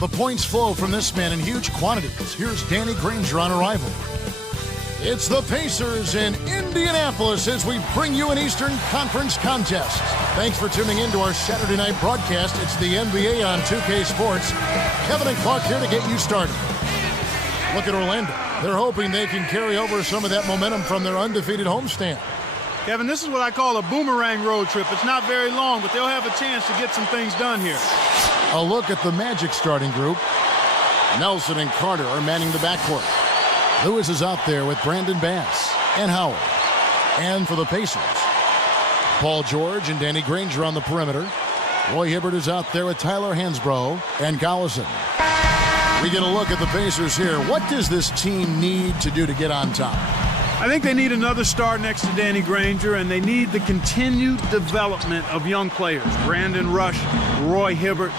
The points flow from this man in huge quantities. Here's Danny Granger on arrival. It's the Pacers in Indianapolis as we bring you an Eastern Conference contest. Thanks for tuning in to our Saturday night broadcast. It's the NBA on 2K Sports. Kevin and Clark here to get you started. Look at Orlando. They're hoping they can carry over some of that momentum from their undefeated homestand. Kevin, this is what I call a boomerang road trip. It's not very long, but they'll have a chance to get some things done here. A look at the Magic starting group. Nelson and Carter are manning the backcourt. Lewis is out there with Brandon Bass and Howard. And for the Pacers, Paul George and Danny Granger on the perimeter. Roy Hibbert is out there with Tyler Hansbrough and Collison. We get a look at the Pacers here. What does this team need to do to get on top? I think they need another star next to Danny Granger, and they need the continued development of young players. Brandon Rush, Roy Hibbert,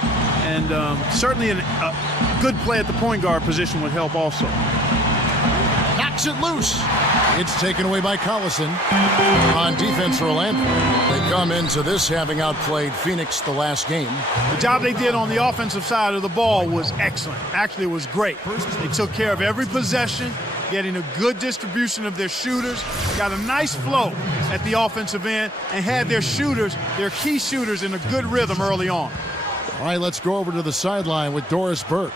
and certainly a good play at the point guard position would help also. Knocks it loose. It's taken away by Collison. On defense for Orlando. They come into this having outplayed Phoenix the last game. The job they did on the offensive side of the ball was excellent. Actually, it was great. They took care of every possession, getting a good distribution of their shooters, got a nice flow at the offensive end, and had their shooters, their key shooters, in a good rhythm early on. All right, let's go over to the sideline with Doris Burke.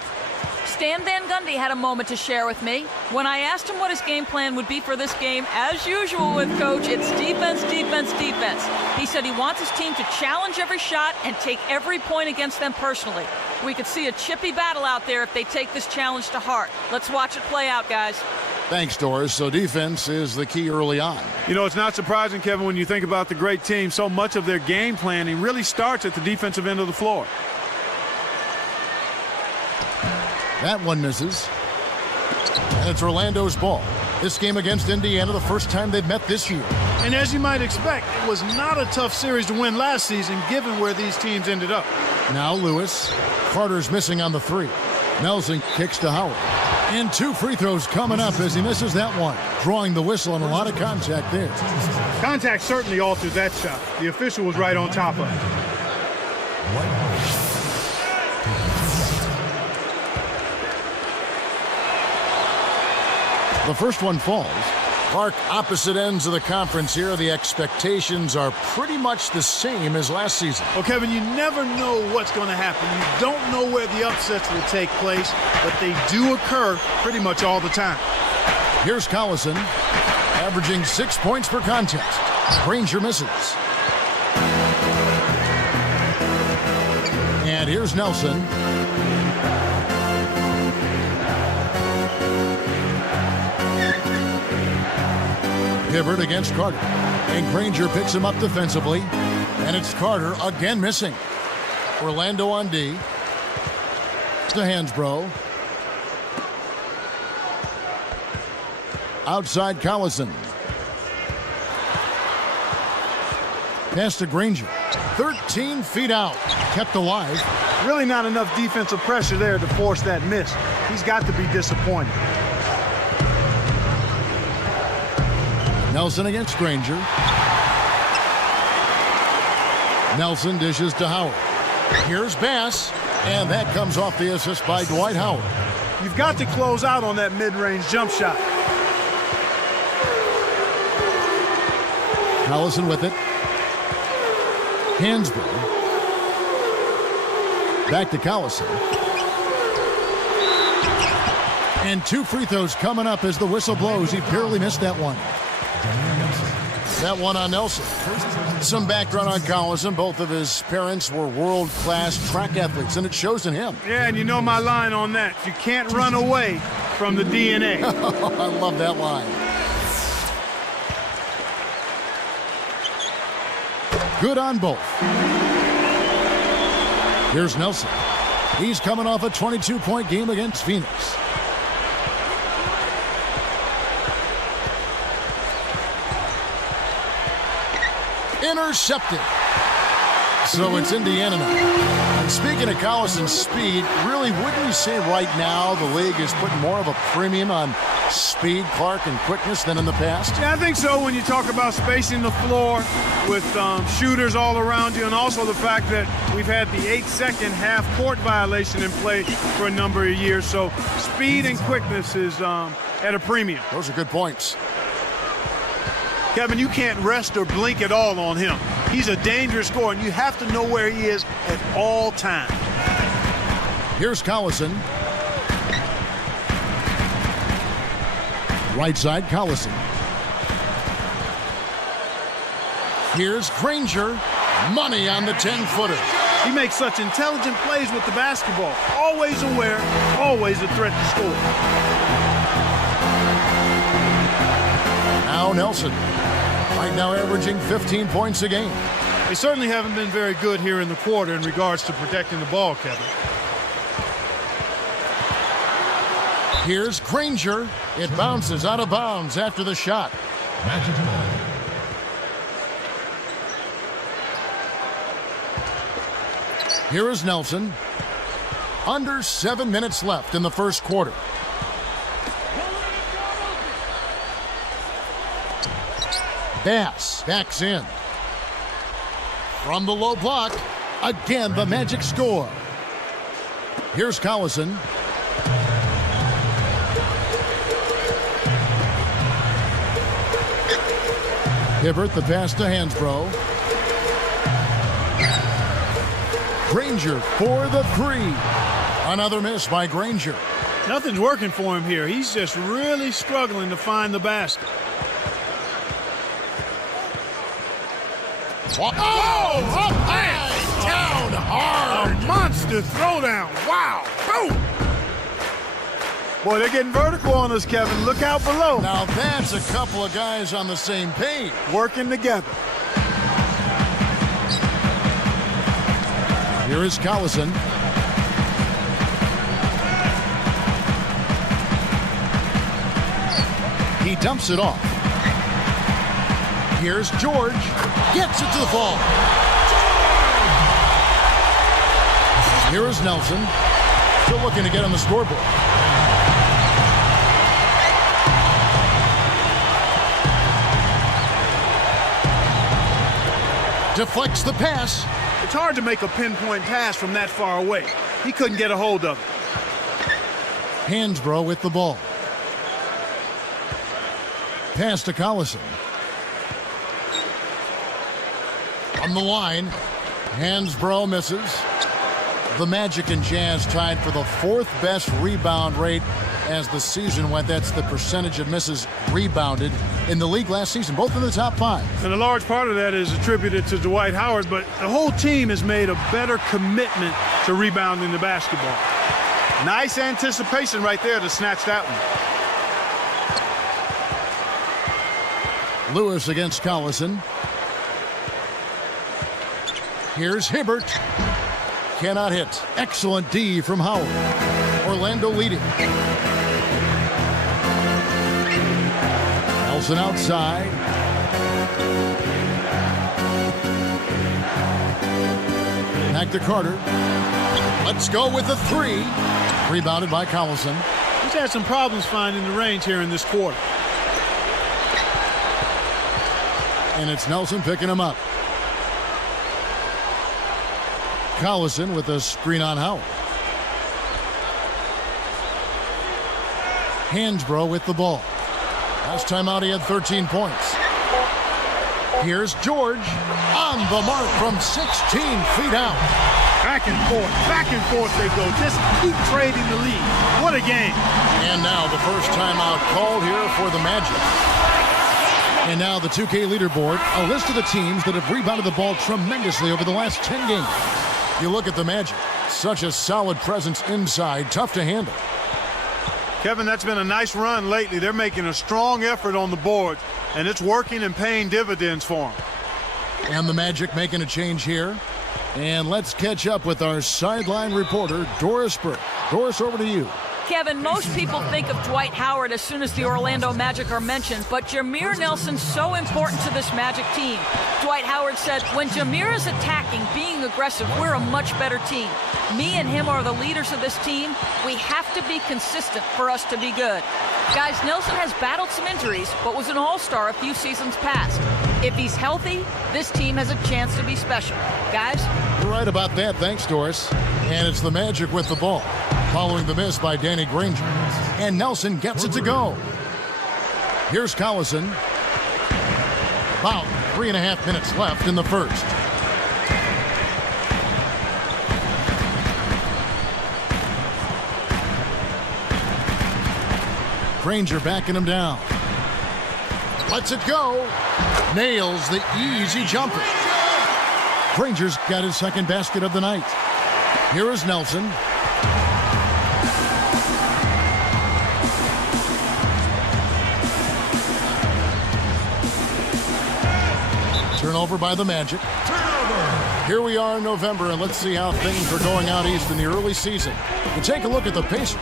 Stan Van Gundy had a moment to share with me. When I asked him what his game plan would be for this game, as usual with Coach, it's defense, defense, defense. He said he wants his team to challenge every shot and take every point against them personally. We could see a chippy battle out there if they take this challenge to heart. Let's watch it play out, guys. Thanks, Doris. So defense is the key early on. You know, it's not surprising, Kevin, when you think about the great team. So much of their game planning really starts at the defensive end of the floor. That one misses. And it's Orlando's ball. This game against Indiana, the first time they've met this year. And as you might expect, it was not a tough series to win last season, given where these teams ended up. Now Lewis. Carter's missing on the three. Nelson kicks to Howard. And 2 free throws coming up as he misses that one. Drawing the whistle and a lot of contact there. Contact certainly altered that shot. The official was right on top of it. The first one falls. Clark, opposite ends of the conference here. The expectations are pretty much the same as last season. Well, Kevin, you never know what's going to happen. You don't know where the upsets will take place, but they do occur pretty much all the time. Here's Collison, averaging 6 points per contest. Granger misses. And here's Nelson. Hibbert against Carter. And Granger picks him up defensively. And it's Carter again missing. Orlando on D. To Hansbrough. Outside Collison. Pass to Granger. 13 feet out. Kept alive. Really not enough defensive pressure there to force that miss. He's got to be disappointed. Nelson against Granger. Nelson dishes to Howard. Here's Bass, and that comes off the assist by Dwight Howard. You've got to close out on that mid-range jump shot. Collison with it. Hansbrough. Back to Collison. And 2 free throws coming up as the whistle blows. He barely missed that one. That one on Nelson. Some background on Collison. Both of his parents were world-class track athletes, and it shows in him. Yeah, and you know my line on that. You can't run away from the DNA. I love that line. Good on both. Here's Nelson. He's coming off a 22-point game against Phoenix. Intercepted. So it's Indiana now. And speaking of Collison's speed, really, wouldn't you say right now the league is putting more of a premium on speed, Clark, and quickness than in the past? Yeah, I think so when you talk about spacing the floor with shooters all around you, and also the fact that we've had the 8-second half-court violation in play for a number of years. So speed and quickness is at a premium. Those are good points. Kevin, you can't rest or blink at all on him. He's a dangerous scorer, and you have to know where he is at all times. Here's Collison. Right side, Collison. Here's Granger. Money on the 10-footer. He makes such intelligent plays with the basketball. Always aware, always a threat to score. Now Nelson. Right now averaging 15 points a game. They certainly haven't been very good here in the quarter in regards to protecting the ball, Kevin. Here's Granger. It bounces out of bounds after the shot. Here is Nelson. Under 7 minutes left in the first quarter. Bass backs in. From the low block, again the Magic score. Here's Collison. Hibbert the pass to Hansbrough. Granger for the three. Another miss by Granger. Nothing's working for him here. He's just really struggling to find the basket. Oh! Up high! Down hard! A monster throwdown. Wow. Boom! Boy, they're getting vertical on us, Kevin. Look out below. Now that's a couple of guys on the same page. Working together. Here is Collison. He dumps it off. Here's George. Gets it to the ball. Here is Nelson. Still looking to get on the scoreboard. Deflects the pass. It's hard to make a pinpoint pass from that far away. He couldn't get a hold of it. Hansbrough with the ball. Pass to Collison. On the line, Hansbrough misses. The Magic and Jazz tied for the fourth best rebound rate as the season went. That's the percentage of misses rebounded in the league last season, both in the top 5. And a large part of that is attributed to Dwight Howard, but the whole team has made a better commitment to rebounding the basketball. Nice anticipation right there to snatch that one. Lewis against Collison. Here's Hibbert. Cannot hit. Excellent D from Howard. Orlando leading. Nelson outside. Back to Carter. Let's go with the three. Rebounded by Collison. He's had some problems finding the range here in this quarter. And it's Nelson picking him up. Collison with a screen on Howard. Hansbrough with the ball. Last time out he had 13 points. Here's George on the mark from 16 feet out. Back and forth they go. Just keep trading the lead. What a game. And now the first timeout called here for the Magic. And now the 2K leaderboard, a list of the teams that have rebounded the ball tremendously over the last 10 games. You look at the Magic, such a solid presence inside, tough to handle. Kevin, that's been a nice run lately. They're making a strong effort on the board, and it's working and paying dividends for them. And the Magic making a change here. And let's catch up with our sideline reporter, Doris Burke. Doris, over to you. Kevin, most people think of Dwight Howard as soon as the Orlando Magic are mentioned, but Jameer Nelson's so important to this Magic team. Dwight Howard said, when Jameer is attacking, being aggressive, we're a much better team. Me and him are the leaders of this team. We have to be consistent for us to be good. Guys, Nelson has battled some injuries, but was an all-star a few seasons past. If he's healthy, this team has a chance to be special. Guys? You're right about that. Thanks, Doris. And it's the Magic with the ball, following the miss by Danny Granger. And Nelson gets it to go. Here's Collison. About 3.5 minutes left in the first. Granger backing him down. Lets it go. Nails the easy jumper. Granger's got his second basket of the night. Here is Nelson. Turnover by the Magic. Here we are in November, and let's see how things are going out east in the early season. And take a look at the Pacers.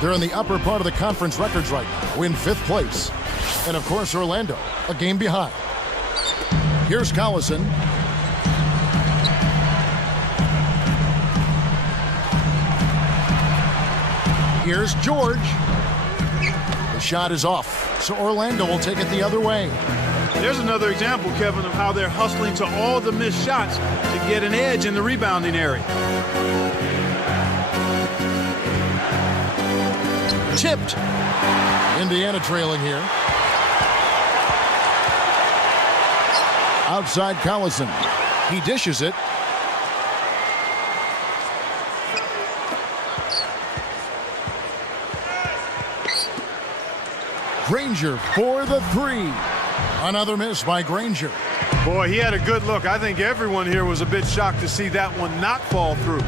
They're in the upper part of the conference records right now, in 5th place. And of course, Orlando, a game behind. Here's Collison. Here's George. The shot is off, so Orlando will take it the other way. There's another example, Kevin, of how they're hustling to all the missed shots to get an edge in the rebounding area. Tipped. Indiana trailing here. Outside Collison. He dishes it. Granger for the three. Another miss by Granger. Boy, he had a good look. I think everyone here was a bit shocked to see that one not fall through.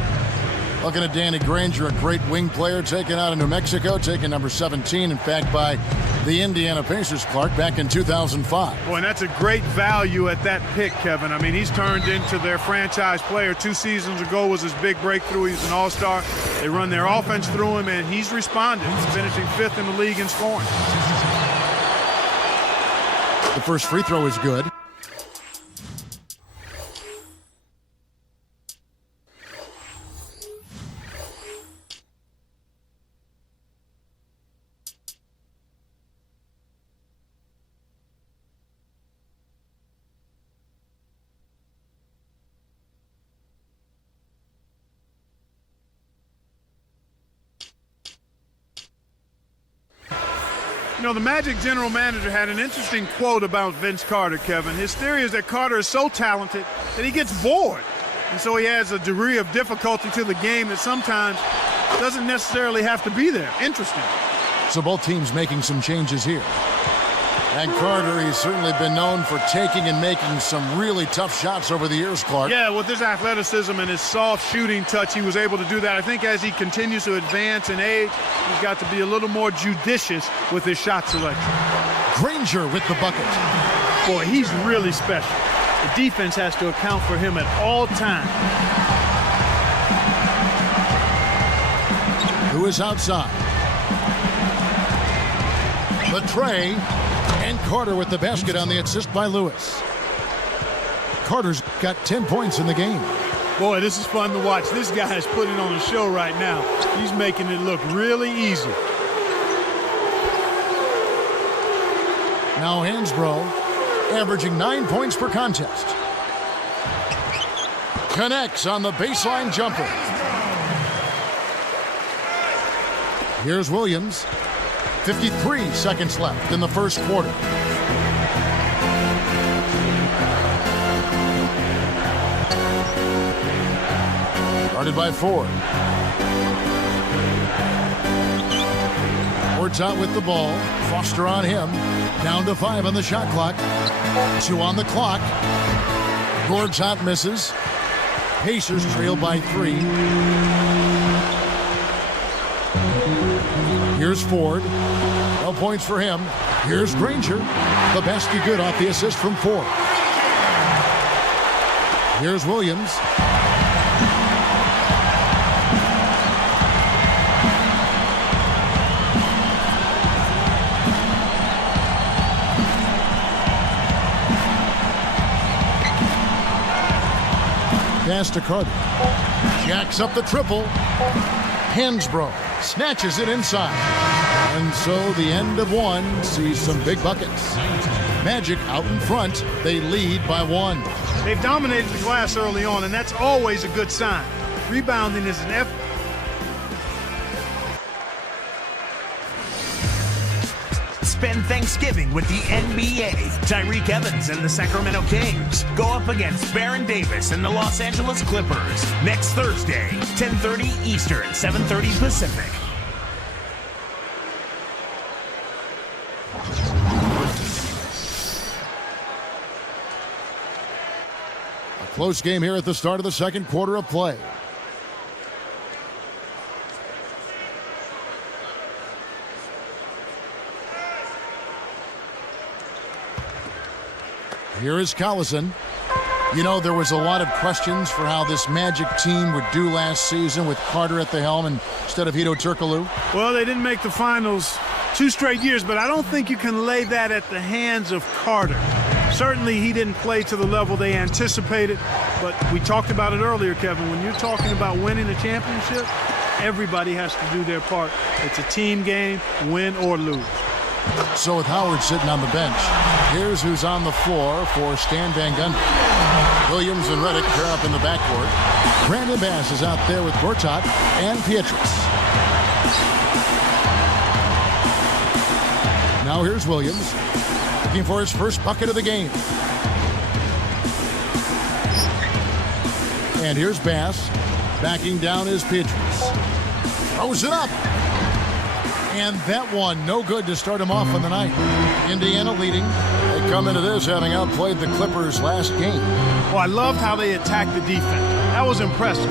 Looking at Danny Granger, a great wing player, taken out of New Mexico, taken number 17, in fact, by the Indiana Pacers, Clark, back in 2005. Boy, and that's a great value at that pick, Kevin. I mean, he's turned into their franchise player. 2 seasons ago was his big breakthrough. He's an all-star. They run their offense through him, and he's responded. He's finishing 5th in the league in scoring. The first free throw is good. You know, the Magic general manager had an interesting quote about Vince Carter, Kevin. His theory is that Carter is so talented that he gets bored. And so he adds a degree of difficulty to the game that sometimes doesn't necessarily have to be there. Interesting. So both teams making some changes here. And Carter, he's certainly been known for taking and making some really tough shots over the years, Clark. Yeah, with his athleticism and his soft shooting touch, he was able to do that. I think as he continues to advance in age, he's got to be a little more judicious with his shot selection. Granger with the bucket. Boy, he's really special. The defense has to account for him at all times. Who is outside? The tray. And Carter with the basket on the assist by Lewis. Carter's got 10 points in the game. Boy, this is fun to watch. This guy is putting on a show right now. He's making it look really easy. Now Hansbrough, averaging 9 points per contest. Connects on the baseline jumper. Here's Williams. 53 seconds left in the first quarter. Guarded by Ford. Ford's out with the ball. Foster on him. Down to 5 on the shot clock. 2 on the clock. Gortat misses. Pacers trail by 3. Here's Ford. No points for him. Here's Granger. The basket good off the assist from Ford. Here's Williams. pass to Carter. Jacks up the triple. Hansbrough snatches it inside. And so the end of one sees some big buckets. Magic out in front. They lead by 1. They've dominated the glass early on, and that's always a good sign. Rebounding is an effort. Spend Thanksgiving with the NBA. Tyreek Evans and the Sacramento Kings go up against Baron Davis and the Los Angeles Clippers next Thursday, 10:30 Eastern, 7:30 Pacific. A close game here at the start of the second quarter of play. Here is Collison. You know, there was a lot of questions for how this Magic team would do last season with Carter at the helm instead of Hedo Turkoglu. Well, they didn't make the finals 2 straight years, but I don't think you can lay that at the hands of Carter. Certainly, he didn't play to the level they anticipated, but we talked about it earlier, Kevin. When you're talking about winning a championship, everybody has to do their part. It's a team game, win or lose. So with Howard sitting on the bench, here's who's on the floor for Stan Van Gundy. Williams and Redick pair up in the backcourt. Brandon Bass is out there with Gortat and Pietrus. Now here's Williams, looking for his first bucket of the game. And here's Bass, backing down is Pietrus. Throws it up. And that one, no good to start him off on the night. Indiana leading. They come into this having outplayed the Clippers last game. Well, I loved how they attacked the defense. That was impressive.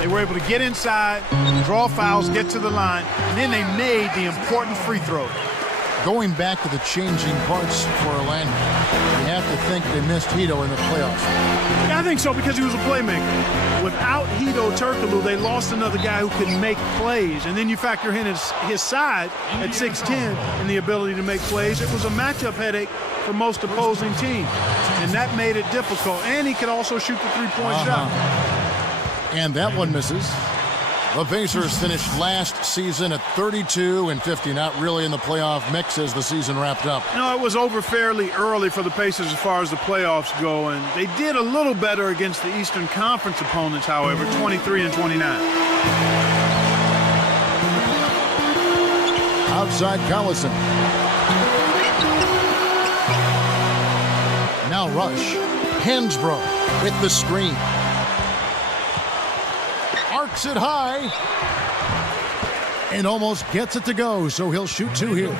They were able to get inside, draw fouls, get to the line, and then they made the important free throws. Going back to the changing parts for Orlando, you have to think they missed Hedo in the playoffs. Yeah, I think so, because he was a playmaker. Without Hedo Turkoglu, they lost another guy who could make plays. And then you factor in his size at 6'10" and the ability to make plays. It was a matchup headache for most opposing teams. And that made it difficult. And he could also shoot the three-point shot. And that one misses. The Pacers finished last season at 32-50, not really in the playoff mix as the season wrapped up. No, it was over fairly early for the Pacers as far as the playoffs go, and they did a little better against the Eastern Conference opponents, however, 23-29. Outside Collison. Now Rush. Hansbrough with the screen. Arcs it high and almost gets it to go, so he'll shoot 2 here.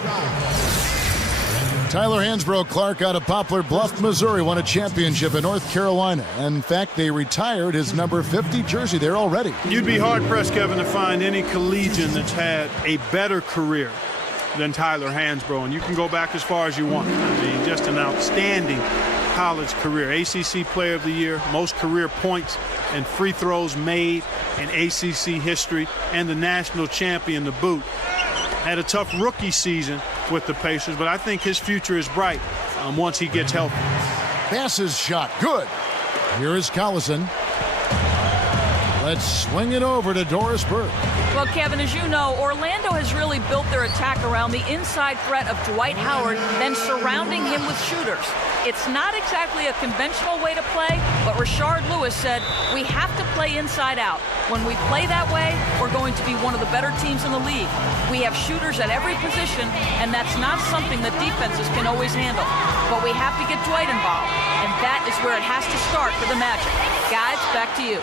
Tyler Hansbrough Clark out of Poplar Bluff, Missouri, won a championship in North Carolina. In fact, they retired his number 50 jersey there already. You'd be hard-pressed, Kevin, to find any collegian that's had a better career than Tyler Hansbrough, and you can go back as far as you want. I mean, just an outstanding college career. ACC Player of the Year, most career points and free throws made in ACC history, and the national champion to boot. Had a tough rookie season with the Pacers, but I think his future is bright once he gets healthy. Bass's shot, good. Here is Collison. Let's swing it over to Doris Burke. Well, Kevin, as you know, Orlando has really built their attack around the inside threat of Dwight Howard, then surrounding him with shooters. It's not exactly a conventional way to play, but Rashard Lewis said, we have to play inside out. When we play that way, we're going to be one of the better teams in the league. We have shooters at every position, and that's not something that defenses can always handle. But we have to get Dwight involved, and that is where it has to start for the Magic. Guys, back to you.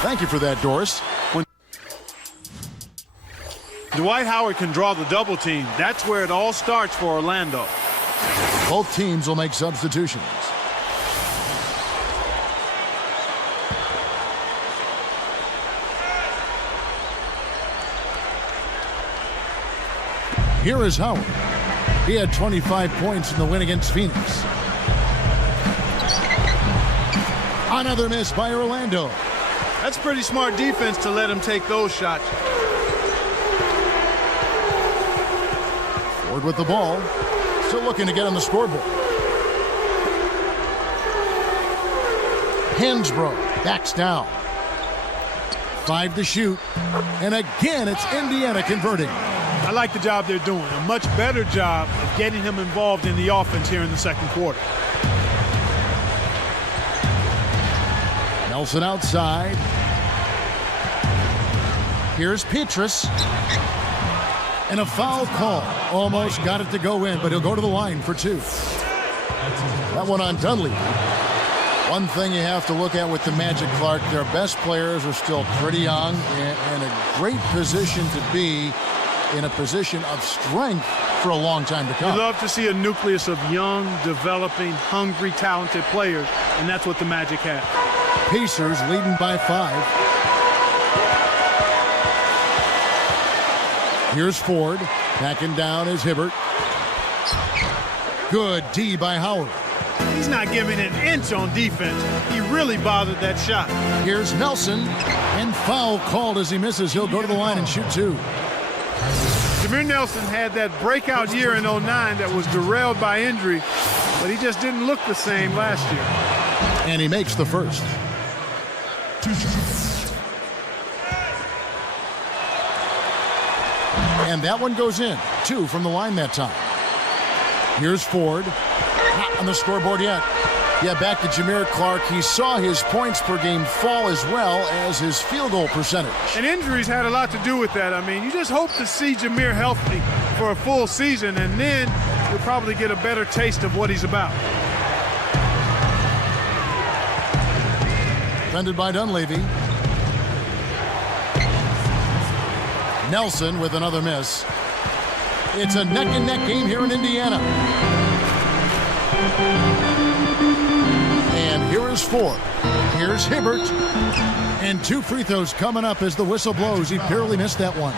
Thank you for that, Doris. When Dwight Howard can draw the double team, that's where it all starts for Orlando. Both teams will make substitutions. Here is Howard. He had 25 points in the win against Phoenix. Another miss by Orlando. That's pretty smart defense to let him take those shots. Ford with the ball. Still looking to get on the scoreboard. Hansbrough Backs down. 5 to shoot. And again, it's Indiana converting. I like the job they're doing. A much better job of getting him involved in the offense here in the second quarter. Nelson outside. Here's Petrus. And a foul call. Almost got it to go in, but he'll go to the line for 2. That one on Dunleavy. One thing you have to look at with the Magic, Clark, their best players are still pretty young and a great position to be, in a position of strength for a long time to come. You love to see a nucleus of young, developing, hungry, talented players, and that's what the Magic have. Pacers leading by 5. Here's Ford. Backing down is Hibbert. Good D by Howard. He's not giving an inch on defense. He really bothered that shot. Here's Nelson. And foul called as he misses. He'll go to the line and shoot 2. Jameer Nelson had that breakout year in 09 that was derailed by injury, but he just didn't look the same last year. And he makes the first. And that one goes in. 2 from the line that time. Here's Ford. Not on the scoreboard yet. Yeah, back to Jameer, Clark. He saw his points per game fall as well as his field goal percentage. And injuries had a lot to do with that. I mean, you just hope to see Jameer healthy for a full season, and then you'll probably get a better taste of what he's about. Defended by Dunleavy. Nelson with another miss. It's a neck-and-neck game here in Indiana. And here is Ford. Here's Hibbert. And 2 free throws coming up as the whistle blows. He barely missed that one.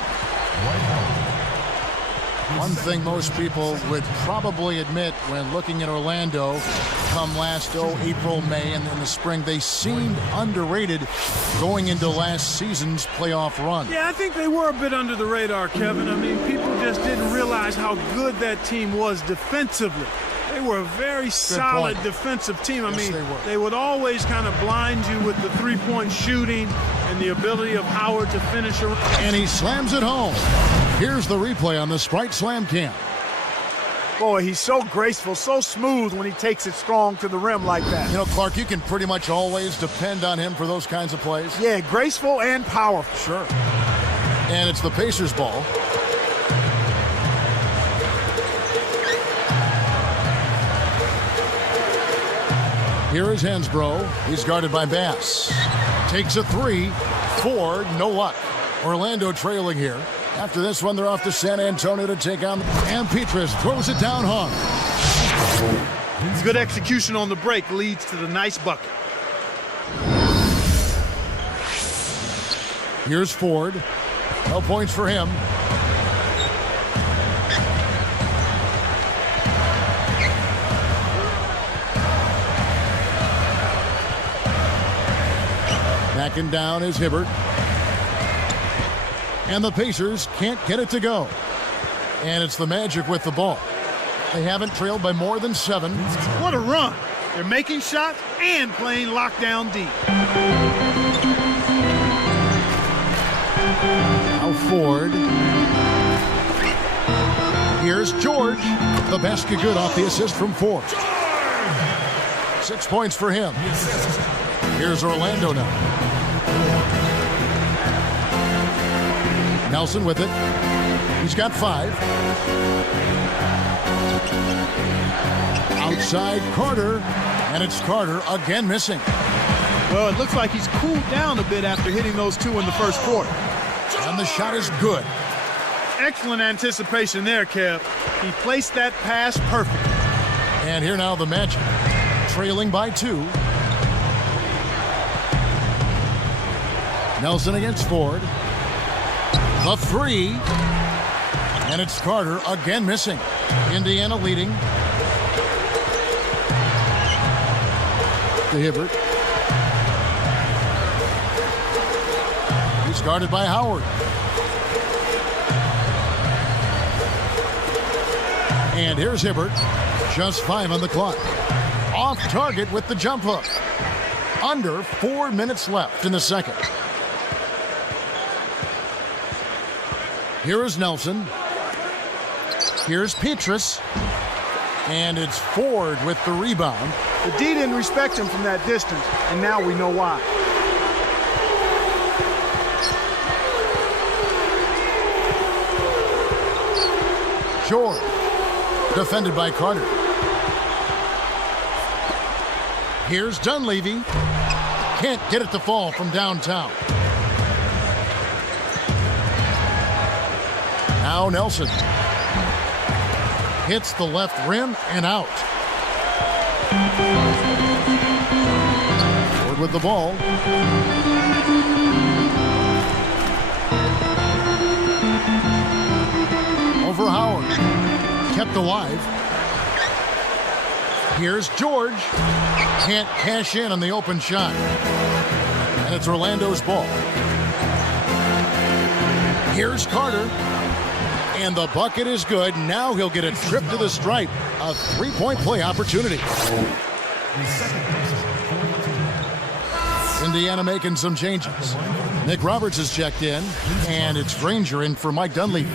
One thing most people would probably admit when looking at Orlando come last April, May, and in the spring, they seemed underrated going into last season's playoff run. Yeah, I think they were a bit under the radar, Kevin. I mean, people just didn't realize how good that team was defensively. They were a very solid defensive team. I mean, they would always kind of blind you with the three-point shooting and the ability of Howard to finish around. And he slams it home. Here's the replay on the Sprite Slam Cam. Boy, he's so graceful, so smooth when he takes it strong to the rim like that. You know, Clark, you can pretty much always depend on him for those kinds of plays. Yeah, graceful and powerful. Sure. And it's the Pacers' ball. Here is Hansbrough. He's guarded by Bass. Takes a 3. Ford, no luck. Orlando trailing here. After this one, they're off to San Antonio to take on. And Petrus throws it down hard. Good execution on the break leads to the nice bucket. Here's Ford. No points for him. Backing down is Hibbert. And the Pacers can't get it to go. And it's the Magic with the ball. They haven't trailed by more than 7. What a run. They're making shots and playing lockdown deep. Now Ford. Here's George. The basket good off the assist from Ford. 6 points for him. Here's Orlando now. Nelson with it. He's got 5. Outside Carter. And it's Carter again missing. Well, it looks like he's cooled down a bit after hitting those 2 in the first quarter. And the shot is good. Excellent anticipation there, Kev. He placed that pass perfectly. And here now the Magic. Trailing by 2. Nelson against Ford. The 3. And it's Carter again missing. Indiana leading. To Hibbert. He's guarded by Howard. And here's Hibbert. Just 5 on the clock. Off target with the jump hook. under 4 minutes left in the second. Here is Nelson. Here's Petrus. And it's Ford with the rebound. The D didn't respect him from that distance, and now we know why. George, defended by Carter. Here's Dunleavy. Can't get it to fall from downtown. Now Nelson. Hits the left rim and out. Ford with the ball. Over Howard. Kept alive. Here's George. Can't cash in on the open shot. And it's Orlando's ball. Here's Carter. And the bucket is good. Now he'll get a trip to the stripe. A three-point play opportunity. Indiana making some changes. Nick Roberts has checked in, and it's Granger in for Mike Dunleavy.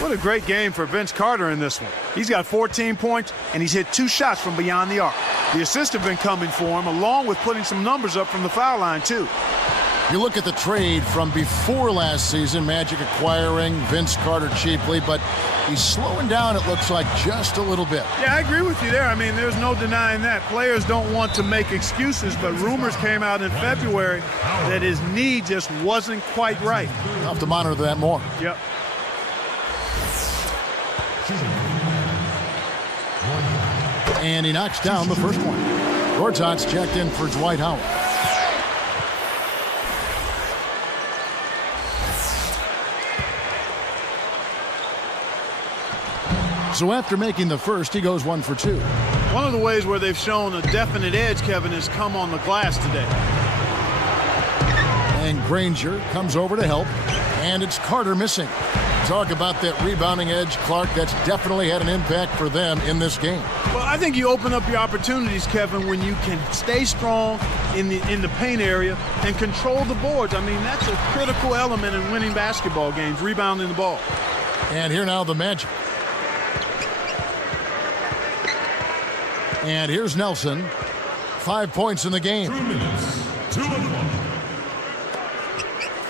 What a great game for Vince Carter in this one. He's got 14 points, and he's hit 2 shots from beyond the arc. The assists have been coming for him, along with putting some numbers up from the foul line, too. You look at the trade from before last season, Magic acquiring Vince Carter cheaply, but he's slowing down, it looks like, just a little bit. Yeah, I agree with you there. I mean, there's no denying that. Players don't want to make excuses, but rumors came out in February that his knee just wasn't quite right. We'll have to monitor that more. Yep. And he knocks down the first one. Gortat's checked in for Dwight Howard. So after making the first, he goes 1 for 2. One of the ways where they've shown a definite edge, Kevin, has come on the glass today. And Granger comes over to help, and it's Carter missing. Talk about that rebounding edge, Clark. That's definitely had an impact for them in this game. Well, I think you open up your opportunities, Kevin, when you can stay strong in the paint area and control the boards. I mean, that's a critical element in winning basketball games, rebounding the ball. And here now the Magic. And here's Nelson. 5 points in the game. 2 minutes. 2-1.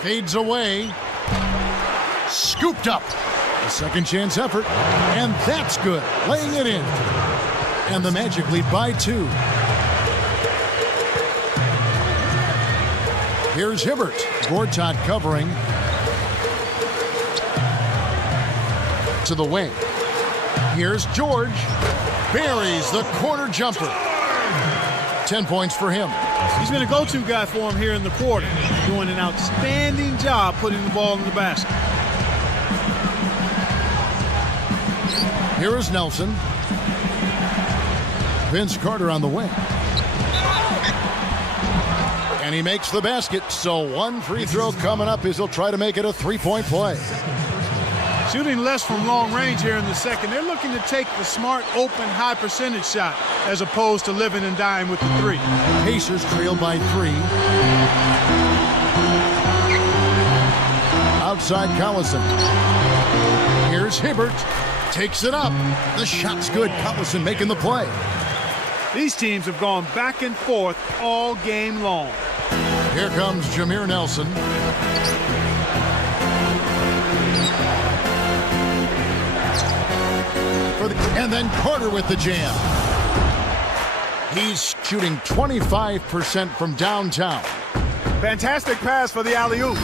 Fades away. Scooped up. A second chance effort. And that's good. Laying it in. And the Magic lead by 2. Here's Hibbert. Gortat covering. To the wing. Here's George. Buries the corner jumper. 10 points for him. He's been a go-to guy for him here in the quarter, doing an outstanding job putting the ball in the basket. Here is Nelson. Vince Carter on the wing. And he makes the basket, so one free throw coming up as he'll try to make it a 3-point play. Shooting less from long range here in the second. They're looking to take the smart, open, high percentage shot as opposed to living and dying with the 3. Pacers trail by 3. Outside Collison. Here's Hibbert. Takes it up. The shot's good. Collison making the play. These teams have gone back and forth all game long. Here comes Jameer Nelson. And then Carter with the jam. He's shooting 25% from downtown. Fantastic pass for the alley-oop.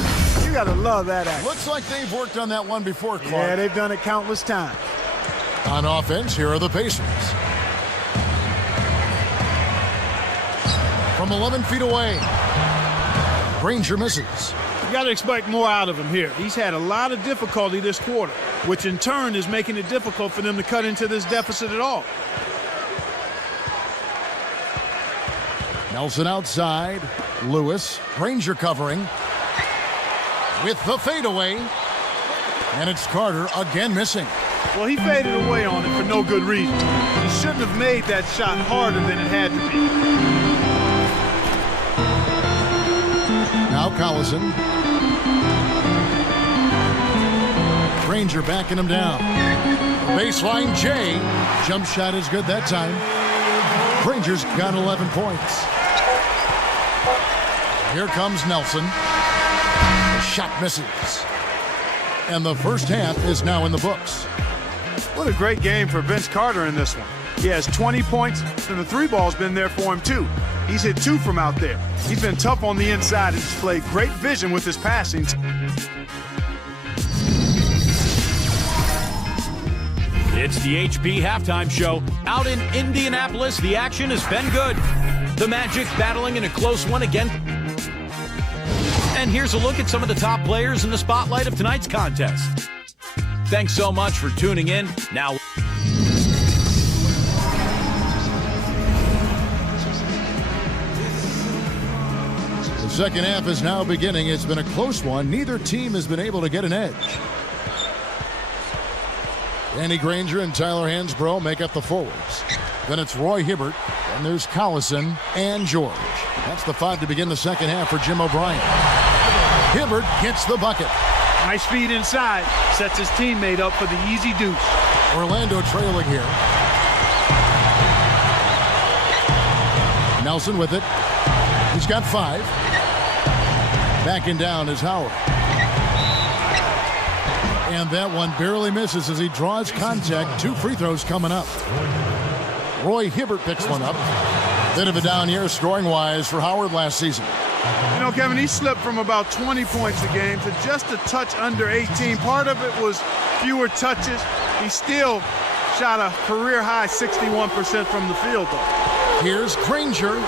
You got to love that action. Looks like they've worked on that one before, Clark. Yeah, they've done it countless times. On offense, here are the Pacers. From 11 feet away, Granger misses. You got to expect more out of him here. He's had a lot of difficulty this quarter, which in turn is making it difficult for them to cut into this deficit at all. Nelson outside. Lewis. Granger covering. With the fadeaway. And it's Carter again missing. Well, he faded away on it for no good reason. He shouldn't have made that shot harder than it had to be. Now Collison. Granger backing him down. Baseline Jay. Jump shot is good that time. Granger's got 11 points. Here comes Nelson. The shot misses. And the first half is now in the books. What a great game for Vince Carter in this one. He has 20 points, and the three ball's been there for him too. He's hit 2 from out there. He's been tough on the inside and displayed great vision with his passing. It's the HP Halftime Show. Out in Indianapolis, the action has been good. The Magic battling in a close one again. And here's a look at some of the top players in the spotlight of tonight's contest. Thanks so much for tuning in. Now, the second half is now beginning. It's been a close one. Neither team has been able to get an edge. Danny Granger and Tyler Hansbrough make up the forwards. Then it's Roy Hibbert, and there's Collison and George. That's the 5 to begin the second half for Jim O'Brien. Hibbert gets the bucket. Nice feed inside. Sets his teammate up for the easy deuce. Orlando trailing here. Nelson with it. He's got 5. Backing down is Howard. And that one barely misses as he draws contact. 2 free throws coming up. Roy Hibbert picks one up. Bit of a down year scoring-wise for Howard last season. You know, Kevin, he slipped from about 20 points a game to just a touch under 18. Part of it was fewer touches. He still shot a career-high 61% from the field, though. Here's Granger.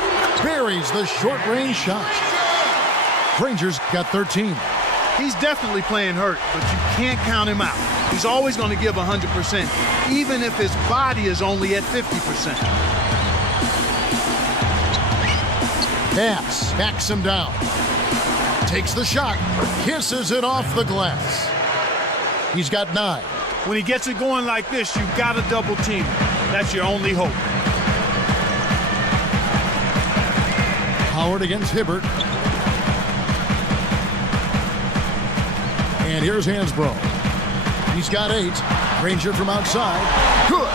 Buries the short-range shot. Granger's got 13. He's definitely playing hurt, but you can't count him out. He's always going to give 100%, even if his body is only at 50%. Pass, backs him down. Takes the shot, kisses it off the glass. He's got 9. When he gets it going like this, you've got to double team him. That's your only hope. Howard against Hibbert. And here's Hansbrough. He's got 8. Granger from outside. Good.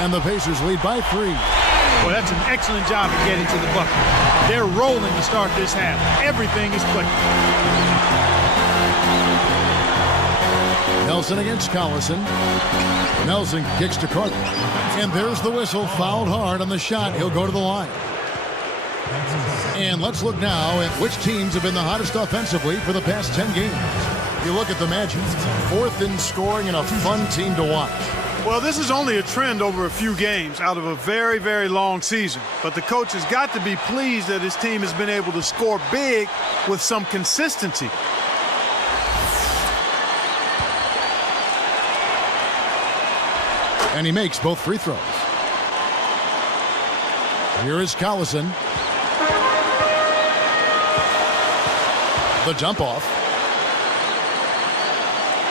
And the Pacers lead by 3. Well, that's an excellent job of getting to the bucket. They're rolling to start this half. Everything is clicking. Nelson against Collison. Nelson kicks to Carter. And there's the whistle. Fouled hard on the shot. He'll go to the line. And let's look now at which teams have been the hottest offensively for the past 10 games. You look at the Magic, 4th in scoring and a fun team to watch. Well, this is only a trend over a few games out of a very, very long season. But the coach has got to be pleased that his team has been able to score big with some consistency. And he makes both free throws. Here is Collison. The dump off.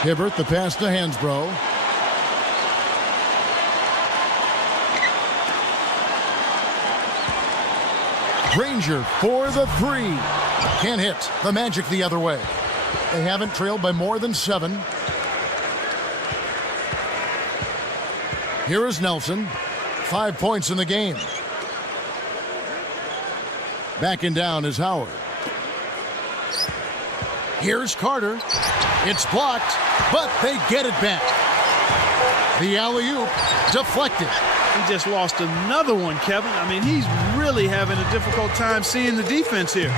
Hibbert, the pass to Hansbrough. Granger for the 3. Can't hit. The Magic the other way. They haven't trailed by more than 7. Here is Nelson. 5 points in the game. Backing down is Howard. Here's Carter. It's blocked, but they get it back. The alley-oop deflected. He just lost another one, Kevin. I mean, he's really having a difficult time seeing the defense here.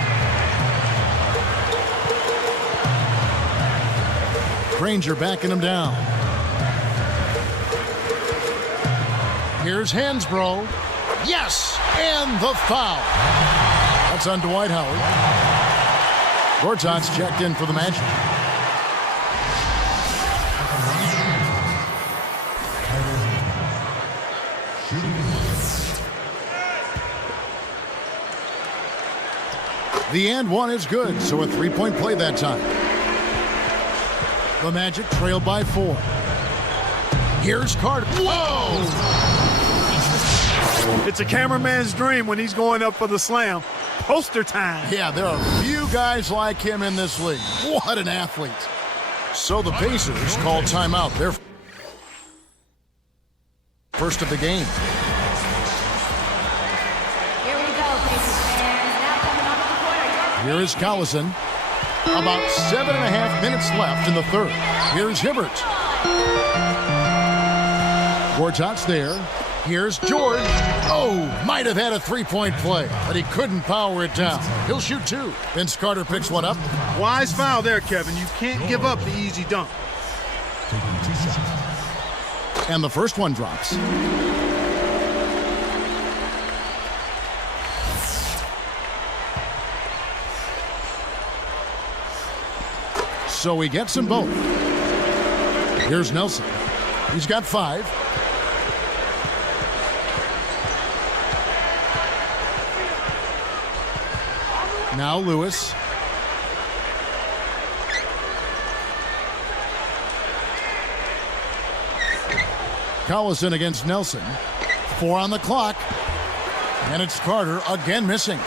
Granger backing him down. Here's Hansbrough. Yes, and the foul. That's on Dwight Howard. Gortat's checked in for the Magic. The and one is good, so a 3-point play that time. The Magic trailed by 4. Here's Carter. Whoa! It's a cameraman's dream when he's going up for the slam. Poster time. Yeah, there are few guys like him in this league. What an athlete. So the Pacers call timeout. Their first of the game. Here we go, Pacers fans. Now coming onto the court. Here is Collison. About 7.5 minutes left in the third. Here's Hibbert. Gortat's there. Here's George. Oh, might have had a three-point play, but he couldn't power it down. He'll shoot two. Vince Carter picks one up. Wise foul there, Kevin. You can't give up the easy dunk. And the first one drops. So he gets them both. Here's Nelson. He's got 5. Now Lewis. Collison against Nelson. 4 on the clock. And it's Carter again missing.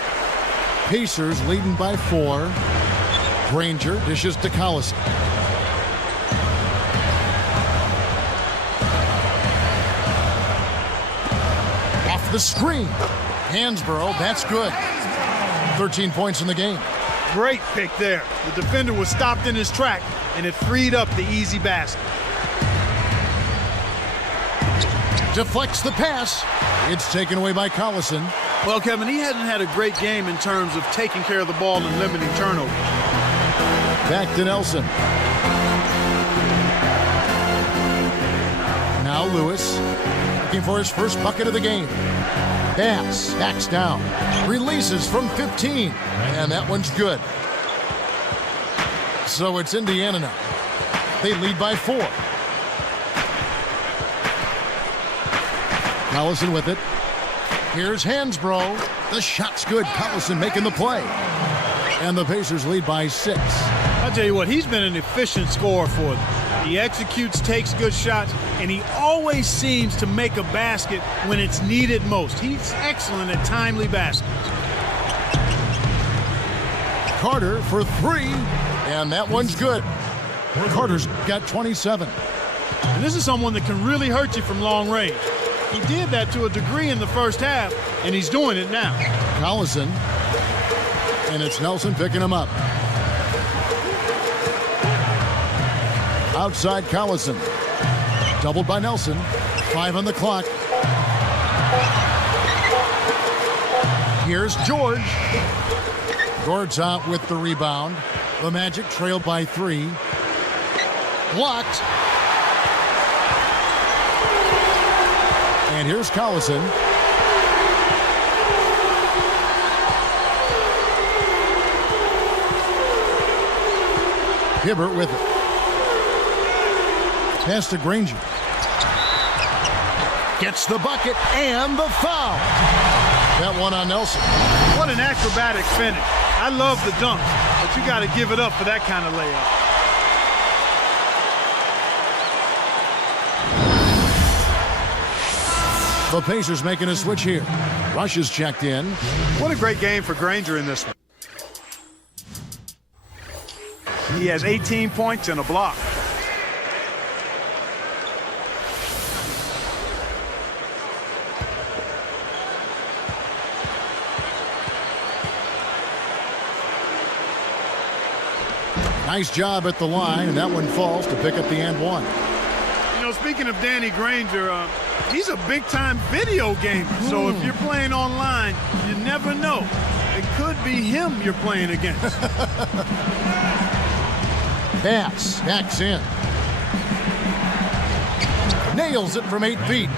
Pacers leading by 4. Granger dishes to Collison. Off the screen. Hansborough, that's good. 13 points in the game. Great pick there. The defender was stopped in his track, and it freed up the easy basket. Deflects the pass. It's taken away by Collison. Well, Kevin, he hasn't had a great game in terms of taking care of the ball and limiting turnovers. Back to Nelson. Now Lewis, looking for his first bucket of the game. Bass backs down, releases from 15, and that one's good. So it's Indiana now. They lead by 4. Collison with it. Here's Hansbrough. The shot's good. Collison making the play. And the Pacers lead by 6. I'll tell you what, he's been an efficient scorer for them. He executes, takes good shots, and he always seems to make a basket when it's needed most. He's excellent at timely baskets. Carter for 3, and that one's good. Carter's got 27. And this is someone that can really hurt you from long range. He did that to a degree in the first half, and he's doing it now. Collison, and it's Nelson picking him up. Outside Collison. Doubled by Nelson. 5 on the clock. Here's George. Gortat with the rebound. The Magic trailed by 3. Blocked. And here's Collison. Hibbert with it. Pass to Granger. Gets the bucket and the foul. That one on Nelson. What an acrobatic finish. I love the dunk, but you got to give it up for that kind of layup. The Pacers making a switch here. Rush is checked in. What a great game for Granger in this one. He has 18 points and a block. Nice job at the line, and that one falls to pick up the and one. You know, speaking of Danny Granger, he's a big-time video gamer. So if you're playing online, you never know. It could be him you're playing against. Pass, backs in. Nails it from 8 feet.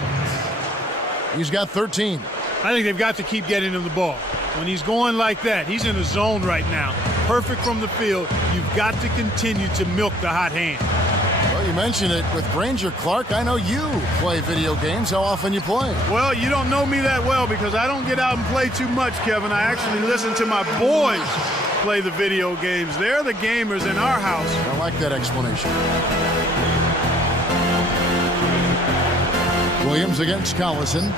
He's got 13. I think they've got to keep getting him the ball. When he's going like that, he's in a zone right now. Perfect from the field. You've got to continue to milk the hot hand. Well, you mentioned it with Granger. Clark, I know you play video games. How often you play? Well, you don't know me that well because I don't get out and play too much, Kevin. I actually listen to my boys play the video games. They're the gamers in our house. I like that explanation. Williams against Collison.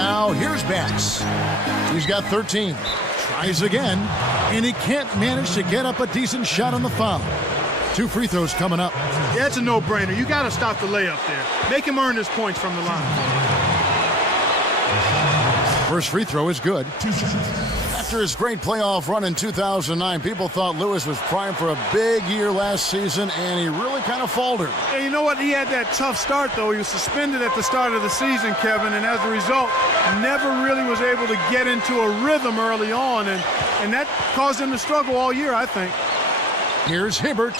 Now here's Bass. He's got 13. Tries again, and he can't manage to get up a decent shot on the foul. 2 free throws coming up. Yeah, it's a no-brainer. You got to stop the layup there. Make him earn his points from the line. First free throw is good. After his great playoff run in 2009, people thought Lewis was primed for a big year last season, and he really kind of faltered. Yeah, you know what? He had that tough start, though. He was suspended at the start of the season, Kevin, and as a result, never really was able to get into a rhythm early on, and that caused him to struggle all year, I think. Here's Hibbert.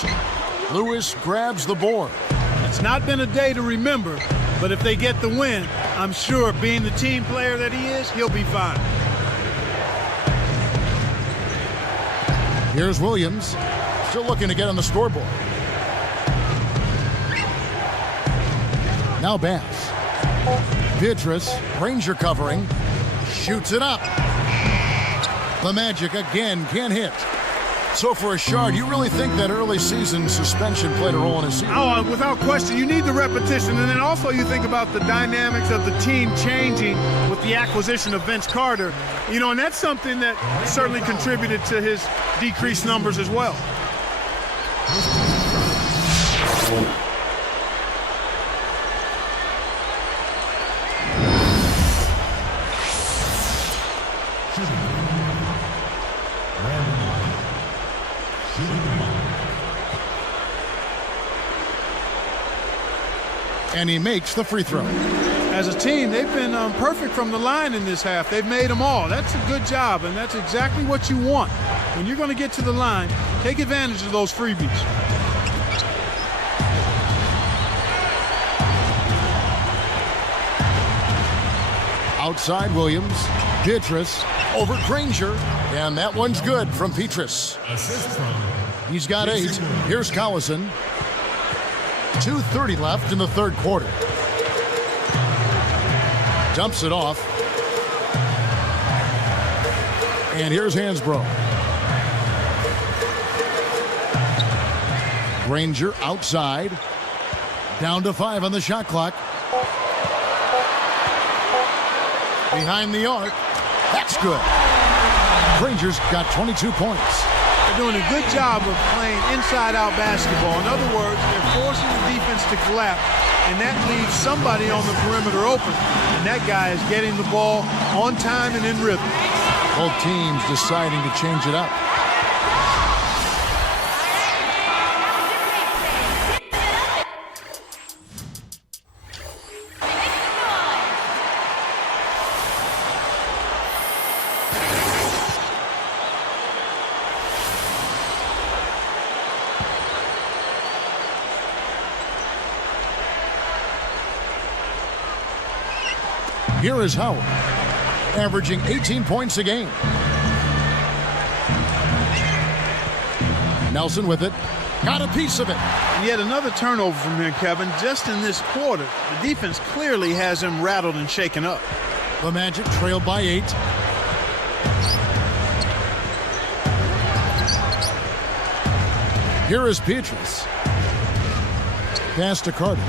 Lewis grabs the board. It's not been a day to remember, but if they get the win, I'm sure, being the team player that he is, he'll be fine. Here's Williams, still looking to get on the scoreboard. Now Bass. Beatrice, Granger covering, shoots it up. The Magic again can't hit. So for Ashard, you really think that early season suspension played a role in his season? Oh, without question. You need the repetition. And then also you think about the dynamics of the team changing with the acquisition of Vince Carter. You know, and that's something that certainly contributed to his decreased numbers as well. And he makes the free throw. As a team, they've been perfect from the line in this half. They've made them all. That's a good job, and that's exactly what you want. When you're going to get to the line, take advantage of those freebies. Outside Williams, Beatrice over Granger, and that one's good from Beatrice. He's got 8. Here's Collison. 2:30 left in the third quarter. Dumps it off. And here's Hansbrough. Granger outside. Down to 5 on the shot clock. Behind the arc. That's good. Granger's got 22 points. They're doing a good job of playing inside-out basketball. In other words, they're forcing the defense to collapse, and that leaves somebody on the perimeter open. And that guy is getting the ball on time and in rhythm. Both teams deciding to change it up. Here is Howard, averaging 18 points a game. Nelson with it, got a piece of it. And yet another turnover from him, Kevin, just in this quarter. The defense clearly has him rattled and shaken up. The Magic trailed by 8. Here is Beatrice. Pass to Carter.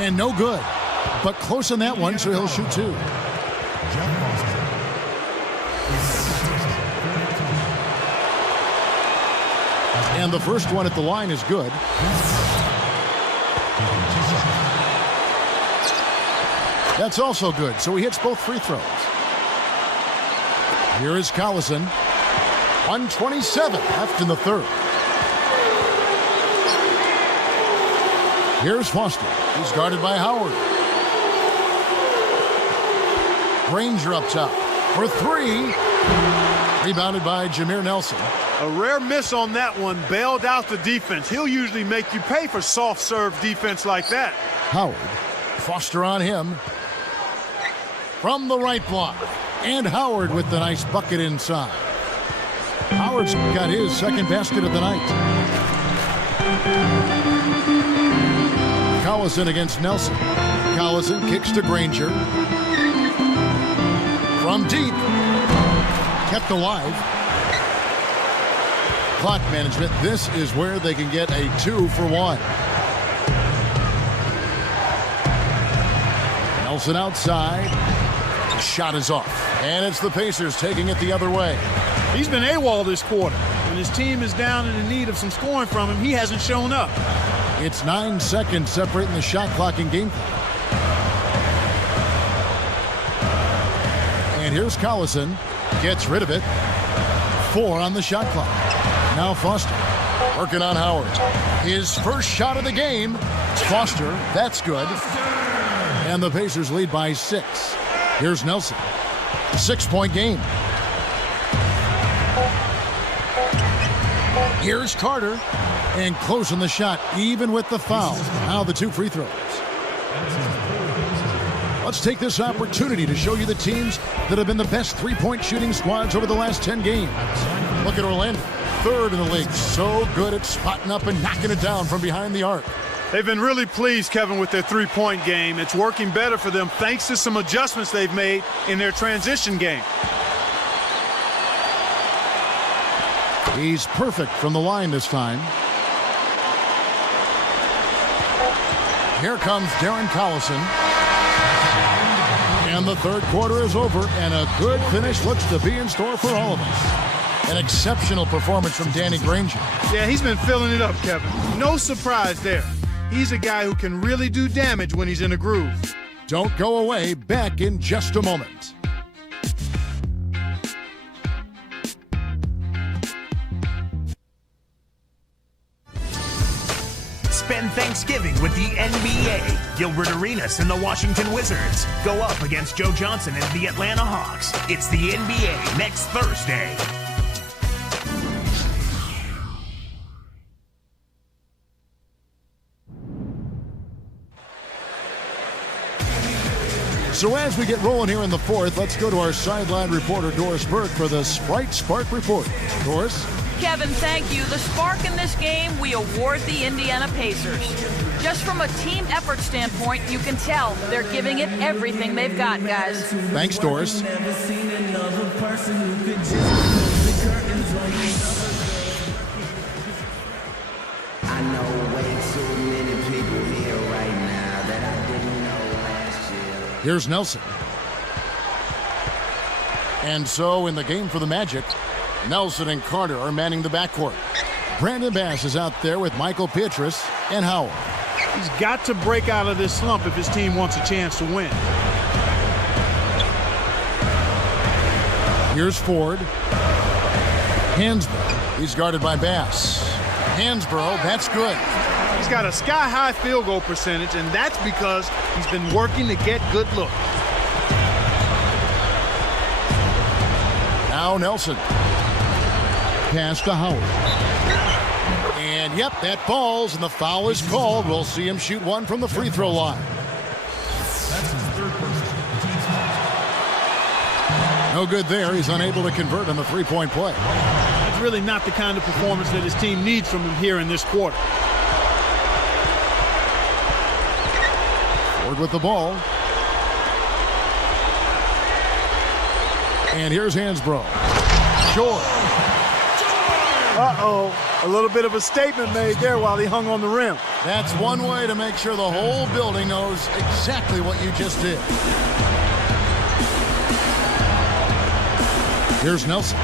And no good, but close on that one, so he'll shoot 2. And the first one at the line is good. That's also good, so he hits both free throws. Here is Collison. 1:27 left in the third. Here's Foster. He's guarded by Howard. Granger up top for 3. Rebounded by Jameer Nelson. A rare miss on that one, bailed out the defense. He'll usually make you pay for soft serve defense like that. Howard. Foster on him. From the right block. And Howard with the nice bucket inside. Howard's got his second basket of the night. Collison against Nelson. Collison kicks to Granger. From deep. Kept alive. Clock management. This is where they can get a 2 for 1. Nelson outside. The shot is off. And it's the Pacers taking it the other way. He's been AWOL this quarter. When his team is down and in need of some scoring from him, he hasn't shown up. It's 9 seconds separating the shot clock and game clock. And here's Collison. Gets rid of it. 4 on the shot clock. Now Foster working on Howard. His first shot of the game. Foster, that's good. And the Pacers lead by 6. Here's Nelson. 6-point game. Here's Carter. And closing the shot, even with the foul. Now the 2 free throws. Let's take this opportunity to show you the teams that have been the best three-point shooting squads over the last 10 games. Look at Orlando, 3rd in the league. So good at spotting up and knocking it down from behind the arc. They've been really pleased, Kevin, with their three-point game. It's working better for them thanks to some adjustments they've made in their transition game. He's perfect from the line this time. Here comes Darren Collison. And the third quarter is over, and a good finish looks to be in store for all of us. An exceptional performance from Danny Granger. Yeah, he's been filling it up, Kevin. No surprise there. He's a guy who can really do damage when he's in a groove. Don't go away. Back in just a moment. Spend Thanksgiving with the NBA. Gilbert Arenas and the Washington Wizards go up against Joe Johnson and the Atlanta Hawks. It's the NBA next Thursday. So as we get rolling here in the fourth, let's go to our sideline reporter, Doris Burke, for the Sprite Spark Report. Doris? Kevin, thank you. The spark in this game, we award the Indiana Pacers. Just from a team effort standpoint, you can tell they're giving it everything they've got, guys. Thanks, Doris. I know way too many people here right now that I didn't know last year. Here's Nelson. And so in the game for the Magic, Nelson and Carter are manning the backcourt. Brandon Bass is out there with Michael Pietrus and Howard. He's got to break out of this slump if his team wants a chance to win. Here's Ford. Hansbrough. He's guarded by Bass. Hansbrough, that's good. He's got a sky-high field goal percentage, and that's because he's been working to get good looks. Now Nelson. Pass to Howard. And yep, that falls, and the foul is called. We'll see him shoot one from the free throw line. That's his third person. No good there. He's unable to convert on the three-point play. That's really not the kind of performance that his team needs from him here in this quarter. Ford with the ball. And here's Hansbrough. Short. Uh-oh, a little bit of a statement made there while he hung on the rim. That's one way to make sure the whole building knows exactly what you just did. Here's Nelson.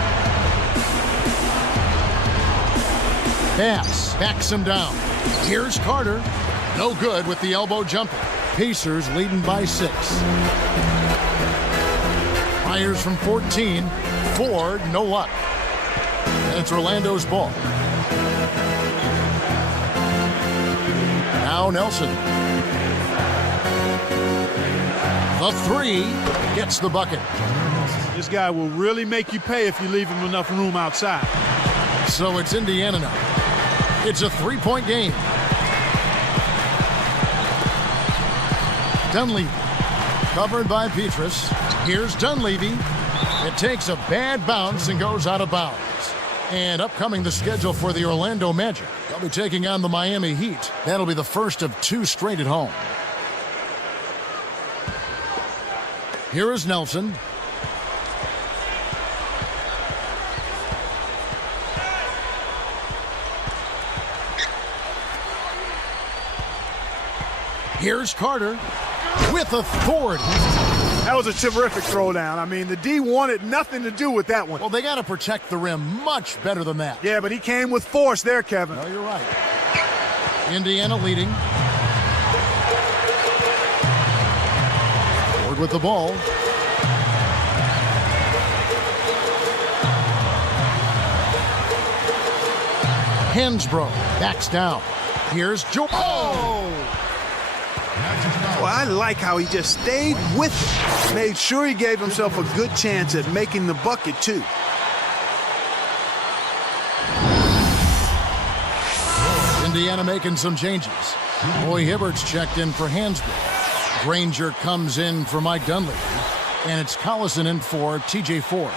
Bass backs him down. Here's Carter. No good with the elbow jumper. Pacers leading by 6. Fires from 14. Ford, no luck. And it's Orlando's ball. Now Nelson. The 3 gets the bucket. This guy will really make you pay if you leave him enough room outside. So it's Indiana now. It's a 3-point game. Dunleavy, covered by Pietrus. Here's Dunleavy. It takes a bad bounce and goes out of bounds. And upcoming the schedule for the Orlando Magic. They'll be taking on the Miami Heat. That'll be the first of 2 straight at home. Here is Nelson. Here's Carter. with authority. That was a terrific throwdown. I mean, the D wanted nothing to do with that one. Well, they got to protect the rim much better than that. Yeah, but he came with force there, Kevin. No, you're right. Indiana leading. Ford with the ball. Hansbrough backs down. Here's Joe. Oh! Well, I like how he just stayed with it. Made sure he gave himself a good chance at making the bucket, too. Indiana making some changes. Roy Hibbert's checked in for Hansbrough. Granger comes in for Mike Dunleavy. And it's Collison in for TJ Ford.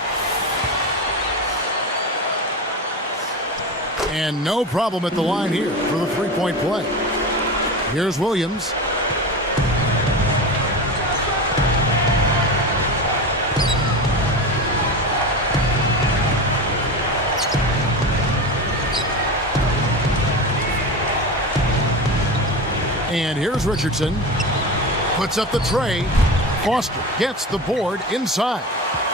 And no problem at the line here for the three-point play. Here's Williams. And here's Richardson. Puts up the tray. Foster gets the board inside.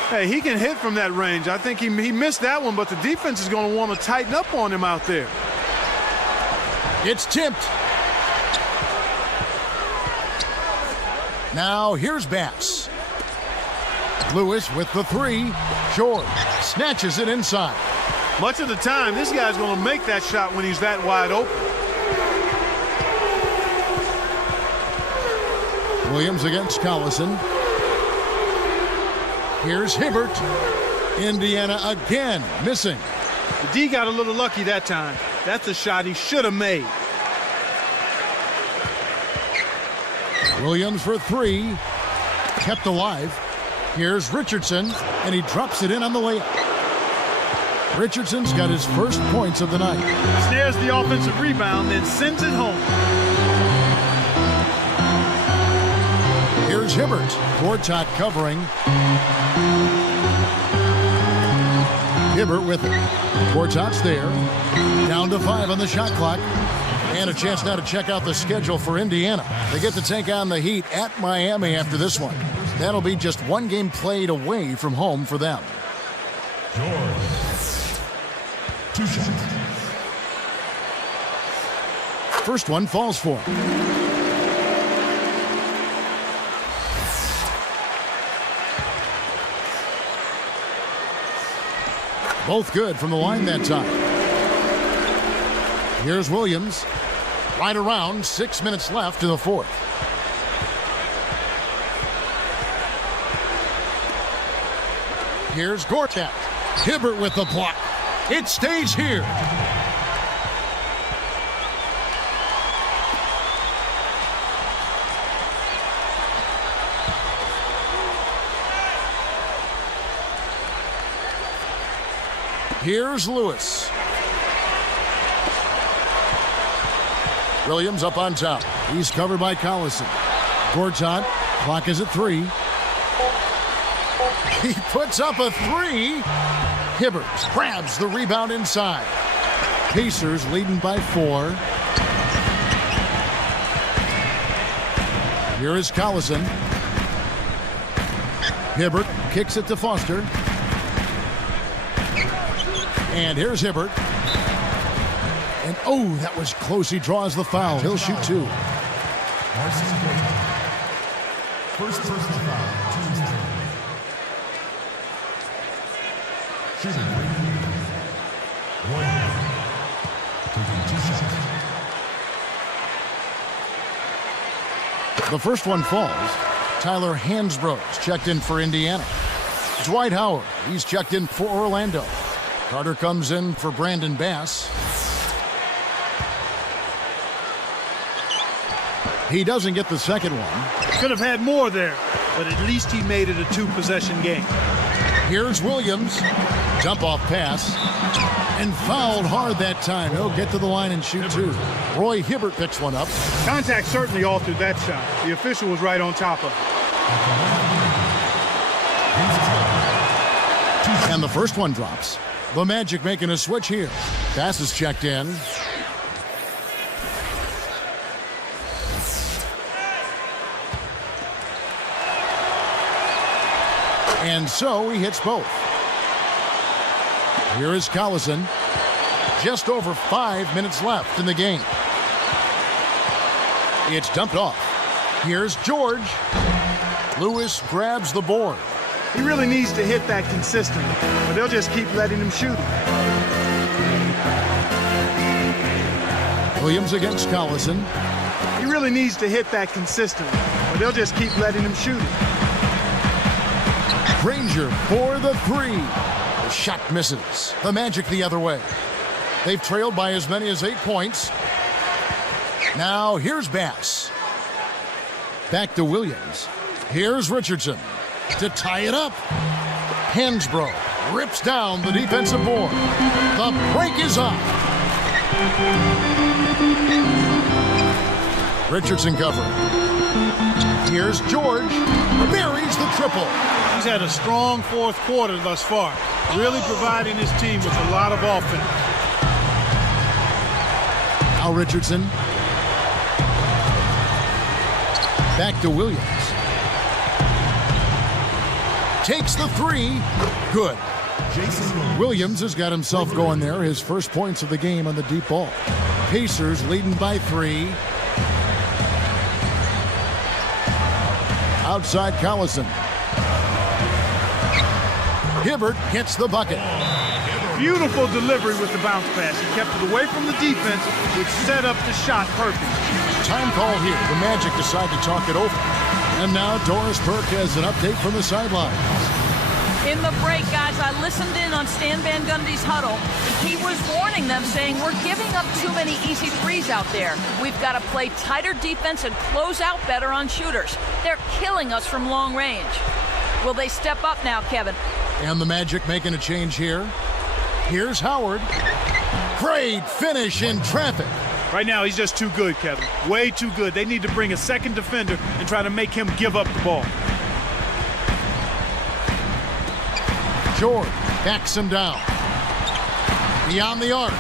Hey, he can hit from that range. I think he missed that one, but the defense is going to want to tighten up on him out there. It's tipped. Now here's Bass. Lewis with the three. George snatches it inside. Much of the time, this guy's going to make that shot when he's that wide open. Williams against Collison. Here's Hibbert. Indiana again missing. The D got a little lucky that time. That's a shot he should have made. Williams for three. Kept alive. Here's Richardson, and he drops it in on the layup. Richardson's got his first points of the night. Snares the offensive rebound, then sends it home. Here's Hibbert. Gortat covering. Hibbert with it. Gortat's there. Down to 5 on the shot clock. And a chance now to check out the schedule for Indiana. They get to take on the Heat at Miami after this one. That'll be just one game played away from home for them. George. 2 shots. First one falls for him. Both good from the line that time. Here's Williams. Right around 6 minutes left in the fourth. Here's Gortat. Hibbert with the block. It stays here. Here's Lewis. Williams up on top. He's covered by Collison. Gortat, clock is at 3. He puts up a 3. Hibbert grabs the rebound inside. Pacers leading by 4. Here is Collison. Hibbert kicks it to Foster. And here's Hibbert. And oh, that was close. He draws the foul. He'll shoot 2. First personal foul. Tuesday. Shooting 1. Taking 2 shots. The first one falls. Tyler Hansbrough's checked in for Indiana. Dwight Howard, he's checked in for Orlando. Carter comes in for Brandon Bass. He doesn't get the second one. Could have had more there, but at least he made it a 2-possession game. Here's Williams. Jump off pass. And fouled hard that time. He'll get to the line and shoot 2. Roy Hibbert picks one up. Contact certainly altered that shot. The official was right on top of it. And the first one drops. The Magic making a switch here. Bass is checked in. And so he hits both. Here is Collison. Just over 5 minutes left in the game. It's dumped off. Here's George. Lewis grabs the board. He really needs to hit that consistently, but they'll just keep letting him shoot it. Williams against Collison. He really needs to hit that consistently, but they'll just keep letting him shoot it. Granger for the three. The shot misses. The Magic the other way. They've trailed by as many as 8 points. Now here's Bass. Back to Williams. Here's Richardson to tie it up. Hansbrough rips down the defensive board. The break is off. Richardson covering. Here's George. Buries the triple. He's had a strong fourth quarter thus far, really providing his team with a lot of offense. Now Richardson. Back to Williams. Takes the three. Good. Williams has got himself going there. His first points of the game on the deep ball. Pacers leading by 3. Outside Collison. Hibbert gets the bucket. Beautiful delivery with the bounce pass. He kept it away from the defense, which set up the shot perfect. Time call here. The Magic decide to talk it over. And now Doris Burke has an update from the sidelines. In the break, guys, I listened in on Stan Van Gundy's huddle. He was warning them, saying, we're giving up too many easy threes out there. We've got to play tighter defense and close out better on shooters. They're killing us from long range. Will they step up now, Kevin? And the Magic making a change here. Here's Howard. Great finish in traffic. Right now, he's just too good, Kevin. Way too good. They need to bring a second defender and try to make him give up the ball. George backs him down. Beyond the arc.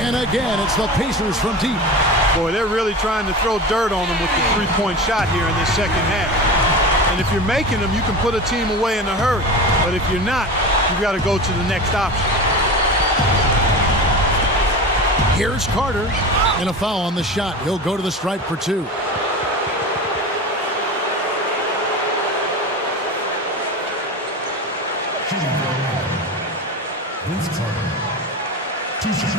And again, it's the Pacers from deep. Boy, they're really trying to throw dirt on them with the three-point shot here in this second half. And if you're making them, you can put a team away in a hurry. But if you're not, you've got to go to the next option. Here's Carter. And a foul on the shot. He'll go to the stripe for 2. Vince Carter. 2 shots.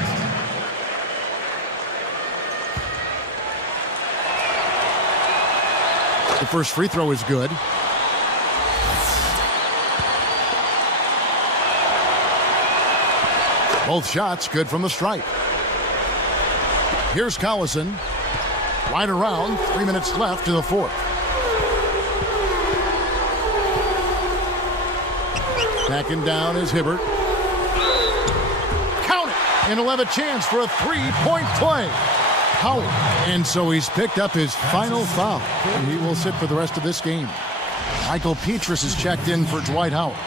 The first free throw is good. Both shots good from the stripe. Here's Collison. Right around. 3 minutes left in the fourth. Backing down is Hibbert. Count it! And he'll have a chance for a 3-point play. Howard. And so he's picked up his final foul. And he will sit for the rest of this game. Michael Petrus is checked in for Dwight Howard.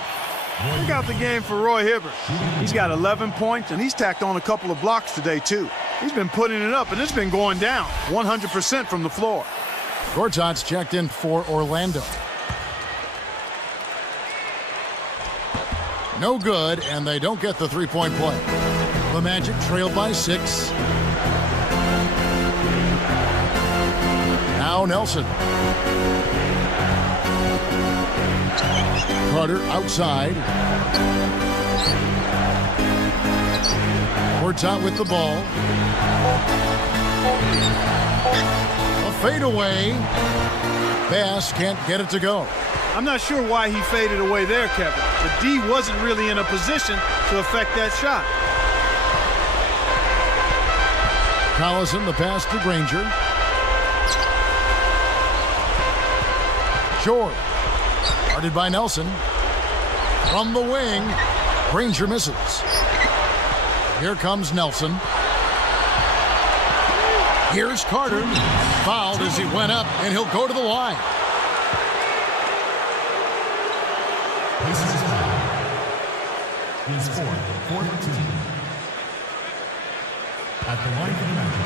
Look out the game for Roy Hibbert. He's got 11 points, and he's tacked on a couple of blocks today, too. He's been putting it up, and it's been going down 100% from the floor. Gortat's checked in for Orlando. No good, and they don't get the 3-point play. The Magic trail by 6. Now Nelson. Carter outside. Gortat with the ball. A fadeaway. Bass can't get it to go. I'm not sure why he faded away there, Kevin. The D wasn't really in a position to affect that shot. Collison, the pass to Granger. George. Guarded by Nelson. From the wing. Granger misses. Here comes Nelson. Here's Carter. Fouled as he went up, and he'll go to the line. Pacers foul. His fourth team. At the line for the Magic.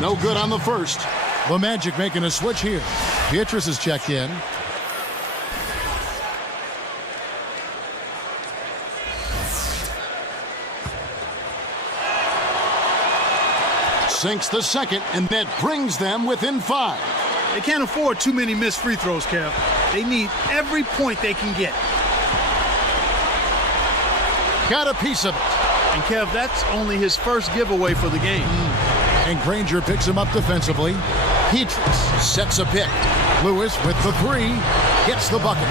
No good on the first. The Magic making a switch here. Beatrice is checked in. sinks the second, and that brings them within 5. They can't afford too many missed free throws, Kev. They need every point they can get. Got a piece of it. And Kev, that's only his first giveaway for the game. And Granger picks him up defensively. Petrus sets a pick. Lewis with the 3, gets the bucket.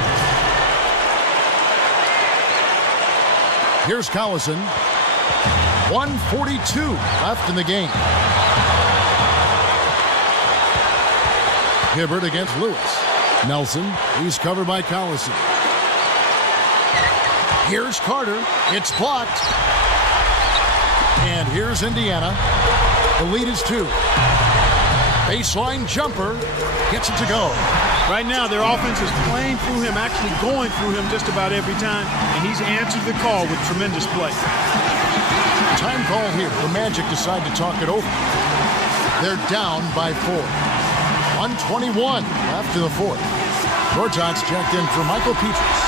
Here's Collison. 1:42 left in the game. Hibbert against Lewis. Nelson, he's covered by Collison. Here's Carter. It's blocked. And here's Indiana. The lead is 2. Baseline jumper. Gets it to go. Right now, their offense is playing through him, actually going through him just about every time, and he's answered the call with tremendous play. Time call here. The Magic decide to talk it over. They're down by 4. 1:21 left to the 4th. Gortat's checked in for Michael Petrus.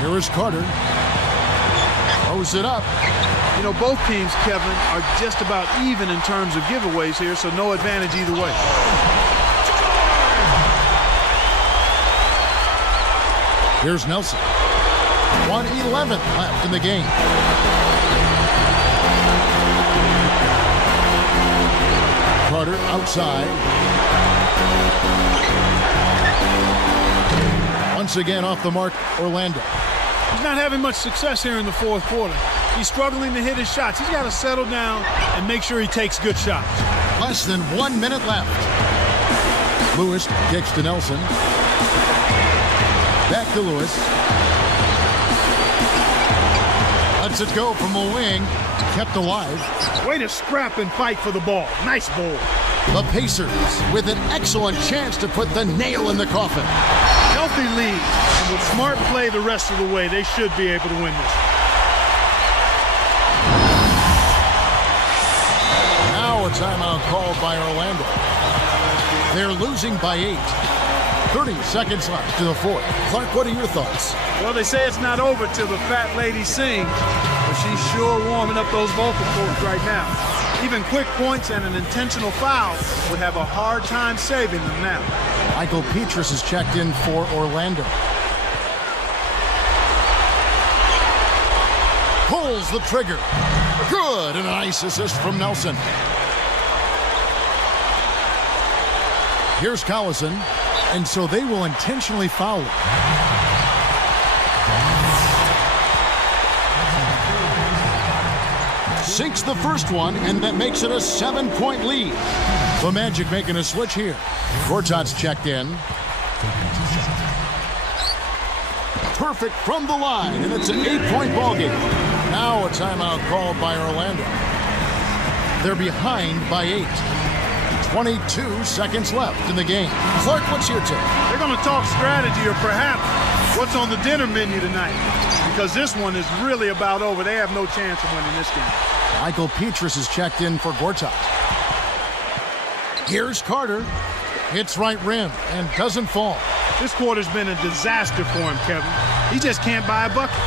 Here is Carter. Throws it up. You know, both teams, Kevin, are just about even in terms of giveaways here, so no advantage either way. Here's Nelson. 1:11 left in the game. Carter outside. Once again off the mark, Orlando. He's not having much success here in the 4th quarter. He's struggling to hit his shots. He's got to settle down and make sure he takes good shots. Less than 1 minute left. Lewis kicks to Nelson. Back to Lewis. Lets it go from the wing. Kept alive. Way to scrap and fight for the ball. Nice ball. The Pacers with an excellent chance to put the nail in the coffin. Healthy lead. And with smart play the rest of the way, they should be able to win this. Now a timeout called by Orlando. They're losing by 8. 30 seconds left to the 4th. Clark, what are your thoughts? Well, they say it's not over till the fat lady sings, but she's sure warming up those vocal cords right now. Even quick points and an intentional foul would have a hard time saving them now. Michael Petrus is checked in for Orlando. Pulls the trigger. Good, and a nice assist from Nelson. Here's Collison, and so they will intentionally foul him. Sinks the first one, and that makes it a 7-point lead. The Magic making a switch here. Gortat's checked in. Perfect from the line, and it's an 8-point ballgame. Now a timeout called by Orlando. They're behind by 8. 22 seconds left in the game. Clark, what's your take? They're going to talk strategy or perhaps what's on the dinner menu tonight, because this one is really about over. They have no chance of winning this game. Michael Petrus is checked in for Gortat. Here's Carter. Hits right rim and doesn't fall. This quarter's been a disaster for him, Kevin. He just can't buy a bucket.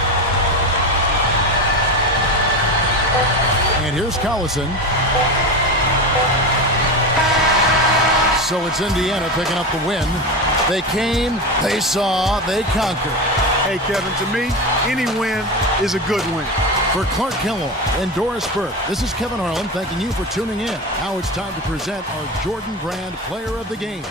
And here's Collison. So it's Indiana picking up the win. They came, they saw, they conquered. Hey, Kevin, to me, any win is a good win. For Clark Kellogg and Doris Burke, this is Kevin Harlan thanking you for tuning in. Now it's time to present our Jordan Brand Player of the Game.